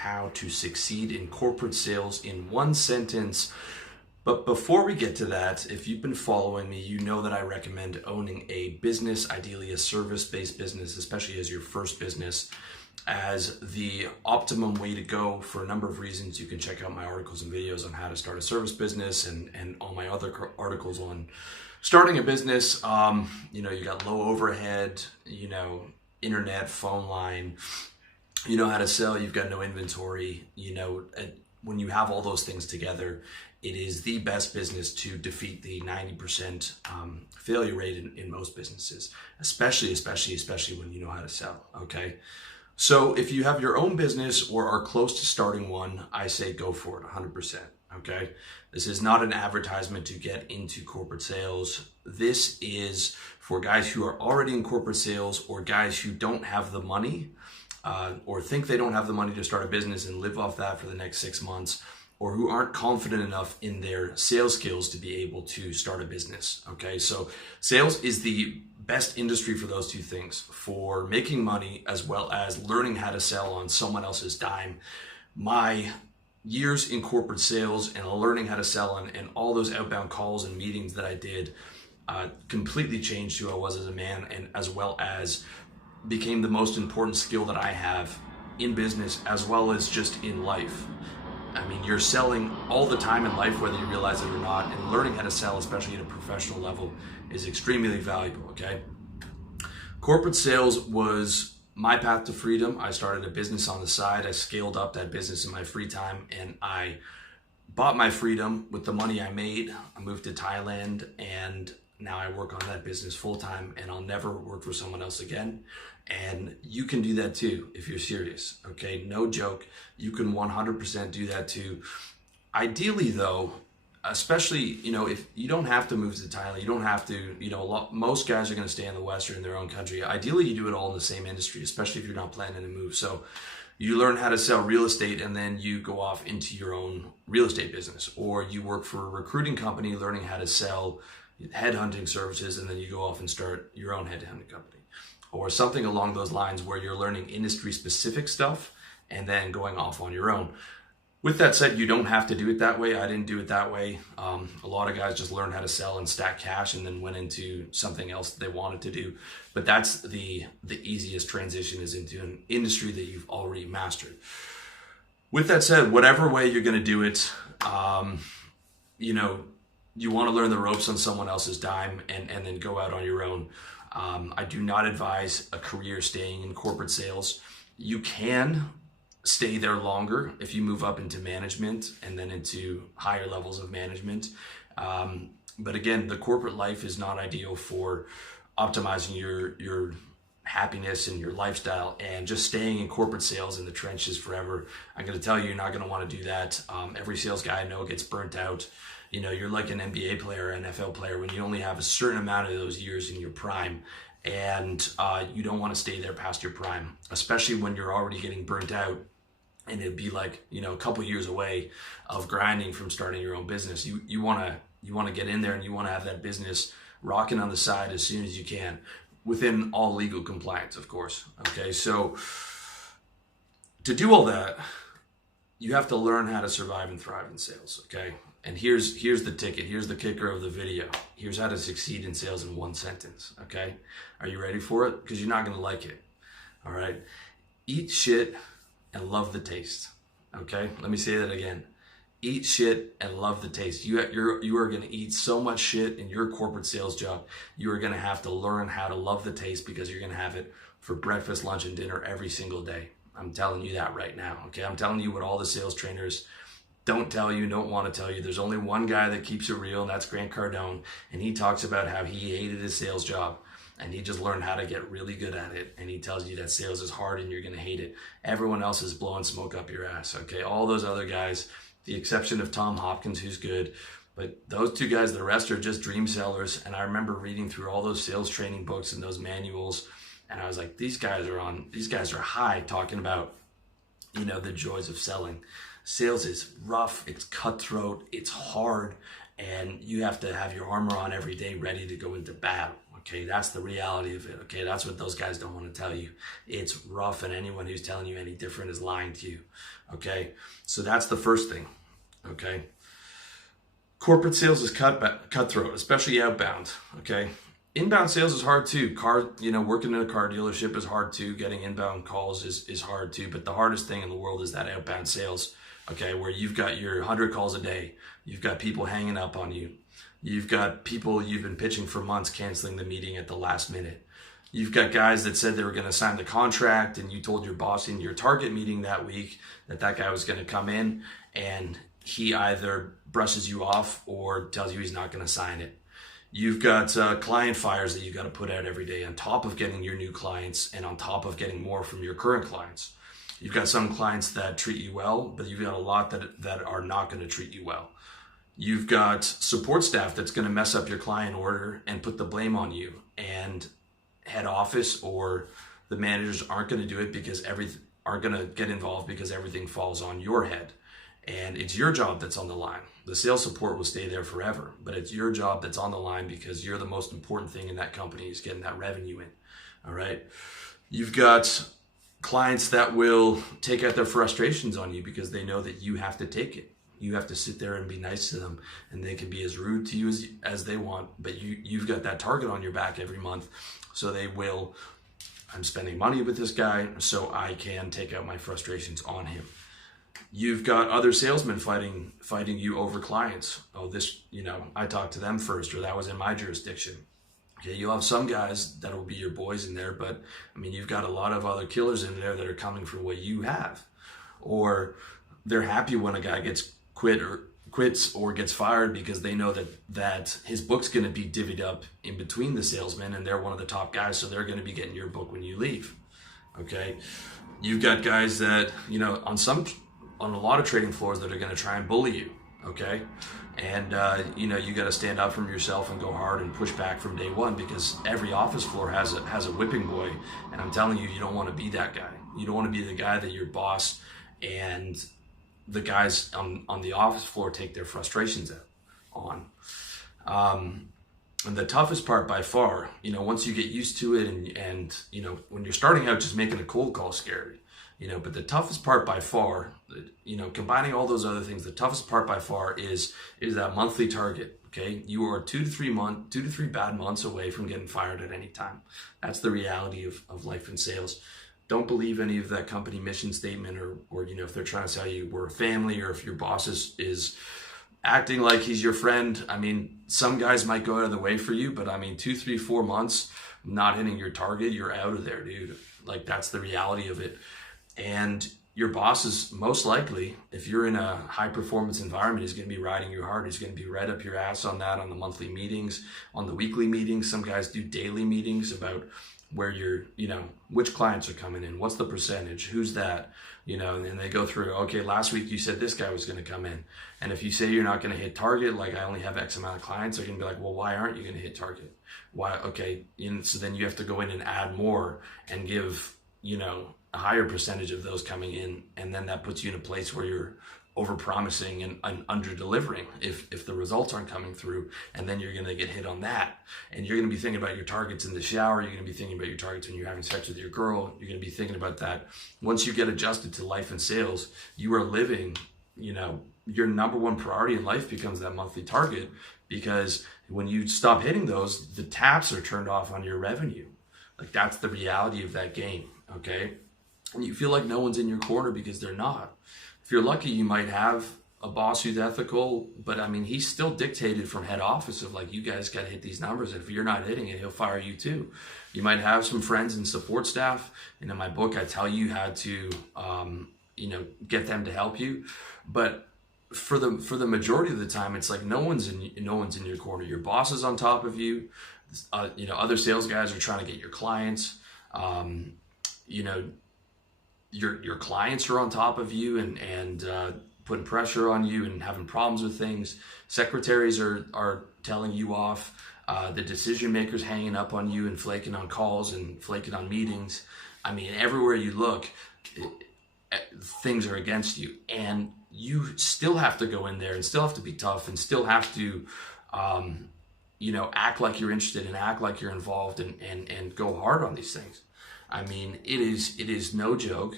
how to succeed in corporate sales in one sentence. But before we get to that, if you've been following me, you know that I recommend owning a business, ideally a service-based business, especially as your first business, as the optimum way to go for a number of reasons. You can check out my articles and videos on how to start a service business and all my other articles on starting a business. You got low overhead, internet, phone line, you know how to sell, you've got no inventory, when you have all those things together, it is the best business to defeat the 90% failure rate in most businesses, especially when you know how to sell, okay? So if you have your own business or are close to starting one, I say go for it 100%, okay? This is not an advertisement to get into corporate sales. This is for guys who are already in corporate sales or guys who don't have the money or think they don't have the money to start a business and live off that for the next 6 months, or who aren't confident enough in their sales skills to be able to start a business, okay? So sales is the best industry for those two things, for making money as well as learning how to sell on someone else's dime. My years in corporate sales and learning how to sell and all those outbound calls and meetings that I did completely changed who I was as a man, and as well as became the most important skill that I have in business as well as just in life. I mean, you're selling all the time in life, whether you realize it or not, and learning how to sell, especially at a professional level, is extremely valuable, okay? Corporate sales was my path to freedom. I started a business on the side. I scaled up that business in my free time, and I bought my freedom with the money I made. I moved to Thailand, and now I work on that business full time, and I'll never work for someone else again. And you can do that too if you're serious, okay? No joke. You can 100% do that too. Ideally though, especially, if you don't have to move to Thailand, you don't have to, most guys are going to stay in the West or in their own country. Ideally, you do it all in the same industry, especially if you're not planning to move. So you learn how to sell real estate and then you go off into your own real estate business, or you work for a recruiting company learning how to sell headhunting services, and then you go off and start your own headhunting company, or something along those lines where you're learning industry specific stuff and then going off on your own. With that said, you don't have to do it that way. I didn't do it that way. A lot of guys just learned how to sell and stack cash and then went into something else that they wanted to do. But that's the easiest transition, is into an industry that you've already mastered. With that said, whatever way you're going to do it, you want to learn the ropes on someone else's dime and then go out on your own. I do not advise a career staying in corporate sales. You can stay there longer if you move up into management and then into higher levels of management. But again, the corporate life is not ideal for optimizing your happiness and your lifestyle, and just staying in corporate sales in the trenches forever. I'm going to tell you, you're not going to want to do that. Every sales guy I know gets burnt out. You're like an NBA player, NFL player, when you only have a certain amount of those years in your prime, and you don't want to stay there past your prime, especially when you're already getting burnt out. And it'd be like, a couple years away of grinding from starting your own business. You want to get in there, and you want to have that business rocking on the side as soon as you can, within all legal compliance, of course. Okay, so to do all that, you have to learn how to survive and thrive in sales, okay? And here's the ticket. Here's the kicker of the video. Here's how to succeed in sales in one sentence, okay? Are you ready for it? Because you're not going to like it, all right? Eat shit and love the taste, okay? Let me say that again. Eat shit and love the taste. You are going to eat so much shit in your corporate sales job. You are going to have to learn how to love the taste, because you're going to have it for breakfast, lunch, and dinner every single day. I'm telling you that right now, okay? I'm telling you what all the sales trainers don't want to tell you. There's only one guy that keeps it real, and that's Grant Cardone, and he talks about how he hated his sales job, and he just learned how to get really good at it, and he tells you that sales is hard and you're going to hate it. Everyone else is blowing smoke up your ass, okay? All those other guys, the exception of Tom Hopkins, who's good, but those two guys, the rest are just dream sellers. And I remember reading through all those sales training books and those manuals, and I was like, these guys are high, talking about, the joys of selling. Sales is rough, it's cutthroat, it's hard, and you have to have your armor on every day ready to go into battle, Okay, that's the reality of it. Okay, that's what those guys don't want to tell you. It's rough, and anyone who's telling you any different is lying to you. Okay, so that's the first thing. Okay, corporate sales is cutthroat, especially outbound. Okay, inbound sales is hard too. Working in a car dealership is hard too. Getting inbound calls is hard too. But the hardest thing in the world is that outbound sales. Okay, where you've got your 100 calls a day, you've got people hanging up on you. You've got people you've been pitching for months canceling the meeting at the last minute. You've got guys that said they were going to sign the contract, and you told your boss in your target meeting that week that guy was going to come in, and he either brushes you off or tells you he's not going to sign it. You've got client fires that you got to put out every day on top of getting your new clients and on top of getting more from your current clients. You've got some clients that treat you well, but you've got a lot that are not going to treat you well. You've got support staff that's going to mess up your client order and put the blame on you, and head office or the managers aren't going to do it because aren't going to get involved because everything falls on your head, and it's your job that's on the line. The sales support will stay there forever, but it's your job that's on the line because you're the most important thing in that company is getting that revenue in. All right. You've got clients that will take out their frustrations on you because they know that you have to take it. You have to sit there and be nice to them, and they can be as rude to you as they want, but you've got that target on your back every month. So they will, I'm spending money with this guy so I can take out my frustrations on him. You've got other salesmen fighting you over clients. Oh, I talked to them first, or that was in my jurisdiction. Okay, you'll have some guys that will be your boys in there, but I mean, you've got a lot of other killers in there that are coming for what you have. Or they're happy when a guy gets quits or gets fired because they know that his book's going to be divvied up in between the salesmen, and they're one of the top guys, so they're going to be getting your book when you leave. Okay, you've got guys that on a lot of trading floors that are going to try and bully you. Okay, and you got to stand up from yourself and go hard and push back from day one, because every office floor has a whipping boy, and I'm telling you, you don't want to be that guy. You don't want to be the guy that your boss and the guys on the office floor take their frustrations out on. And the toughest part by far, once you get used to it and when you're starting out, just making a cold call scary, but the toughest part by far, combining all those other things, the toughest part by far is that monthly target. Okay. You are 2 to 3 bad months away from getting fired at any time. That's the reality of life in sales. Don't believe any of that company mission statement or if they're trying to tell you we're a family, or if your boss is acting like he's your friend. I mean, some guys might go out of the way for you, but I mean, 2, 3, 4 months not hitting your target, you're out of there, dude. Like, that's the reality of it. And your boss is most likely, if you're in a high performance environment, is going to be riding you hard. He's going to be right up your ass on that, on the monthly meetings, on the weekly meetings. Some guys do daily meetings about where which clients are coming in, what's the percentage, who's that, and then they go through, okay, last week you said this guy was going to come in. And if you say you're not going to hit target, like I only have X amount of clients, they're going to be like, well, why aren't you going to hit target? Why? Okay. So then you have to go in and add more and give, a higher percentage of those coming in. And then that puts you in a place where you're over promising and under delivering if the results aren't coming through, and then you're going to get hit on that, and you're going to be thinking about your targets in the shower. You're going to be thinking about your targets when you're having sex with your girl. You're going to be thinking about that. Once you get adjusted to life and sales, you are living, your number one priority in life becomes that monthly target, because when you stop hitting those, the taps are turned off on your revenue. Like, that's the reality of that game. Okay. And you feel like no one's in your corner because they're not. If you're lucky, you might have a boss who's ethical, but I mean, he's still dictated from head office of like, you guys got to hit these numbers. And if you're not hitting it, he'll fire you too. You might have some friends and support staff. And in my book, I tell you how to, get them to help you. But for the majority of the time, it's like no one's in your corner. Your boss is on top of you. Other sales guys are trying to get your clients. Your clients are on top of you and putting pressure on you and having problems with things. Secretaries are telling you off. The decision makers hanging up on you and flaking on calls and flaking on meetings. I mean, everywhere you look, things are against you, and you still have to go in there and still have to be tough and still have to act like you're interested and act like you're involved and go hard on these things. I mean, it is no joke.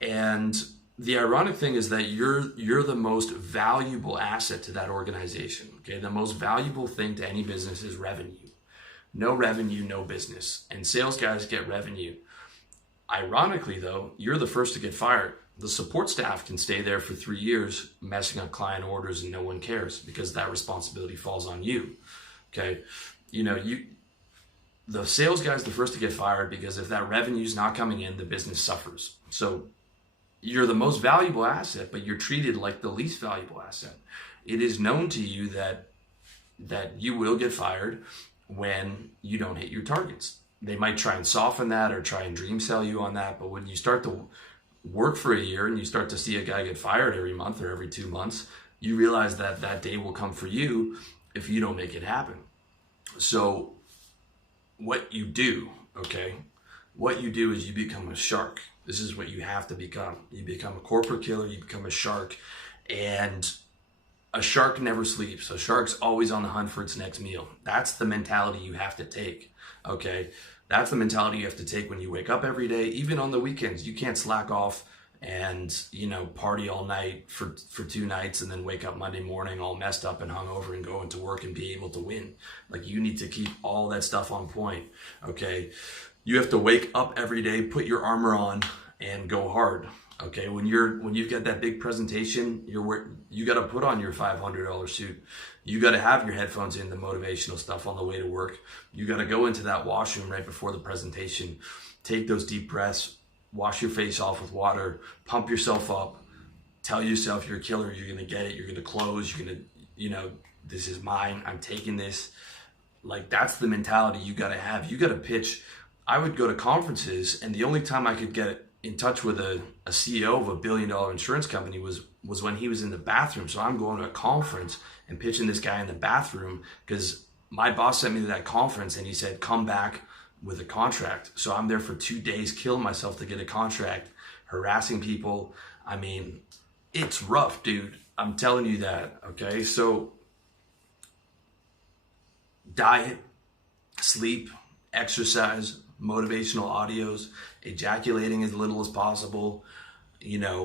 And the ironic thing is that you're the most valuable asset to that organization. Okay, the most valuable thing to any business is revenue. No revenue, no business. And sales guys get revenue. Ironically, though, you're the first to get fired. The support staff can stay there for 3 years messing up client orders and no one cares because that responsibility falls on you. Okay, the sales guy's the first to get fired because if that revenue's not coming in, the business suffers. So you're the most valuable asset, but you're treated like the least valuable asset. It is known to you that you will get fired when you don't hit your targets. They might try and soften that or try and dream sell you on that, but when you start to work for a year and you start to see a guy get fired every month or every 2 months, you realize that that day will come for you if you don't make it happen. So what you do, okay, what you do is you become a shark. This is what you have to become. You become a corporate killer, you become a shark, and a shark never sleeps. A shark's always on the hunt for its next meal. That's the mentality you have to take, okay? That's the mentality you have to take when you wake up every day, even on the weekends. You can't slack off and, party all night for 2 nights and then wake up Monday morning all messed up and hungover and go into work and be able to win. Like, you need to keep all that stuff on point, okay? You have to wake up every day, put your armor on, and go hard. Okay, when you've got that big presentation, you got to put on your $500 suit. You got to have your headphones in, the motivational stuff on the way to work. You got to go into that washroom right before the presentation, take those deep breaths, wash your face off with water, pump yourself up, tell yourself you're a killer, you're going to get it, you're going to close, you're going to, this is mine, I'm taking this. Like, that's the mentality you got to have. You got to pitch. I would go to conferences, and the only time I could get in touch with a CEO of a $1 billion insurance company was when he was in the bathroom. So I'm going to a conference and pitching this guy in the bathroom because my boss sent me to that conference and he said, come back with a contract. So I'm there for 2 days, killing myself to get a contract, harassing people. I mean, it's rough, dude. I'm telling you that, okay? So diet, sleep, exercise, motivational audios, ejaculating as little as possible,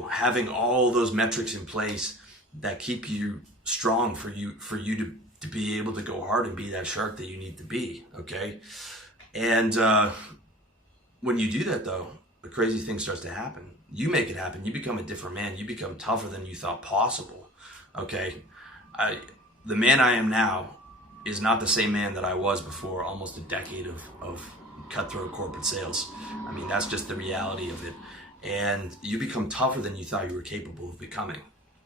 having all those metrics in place that keep you strong for you to be able to go hard and be that shark that you need to be, okay? And when you do that, though, the crazy thing starts to happen. You make it happen. You become a different man. You become tougher than you thought possible, okay? The man I am now is not the same man that I was before almost a decade of cutthroat corporate sales. I mean, that's just the reality of it. And you become tougher than you thought you were capable of becoming.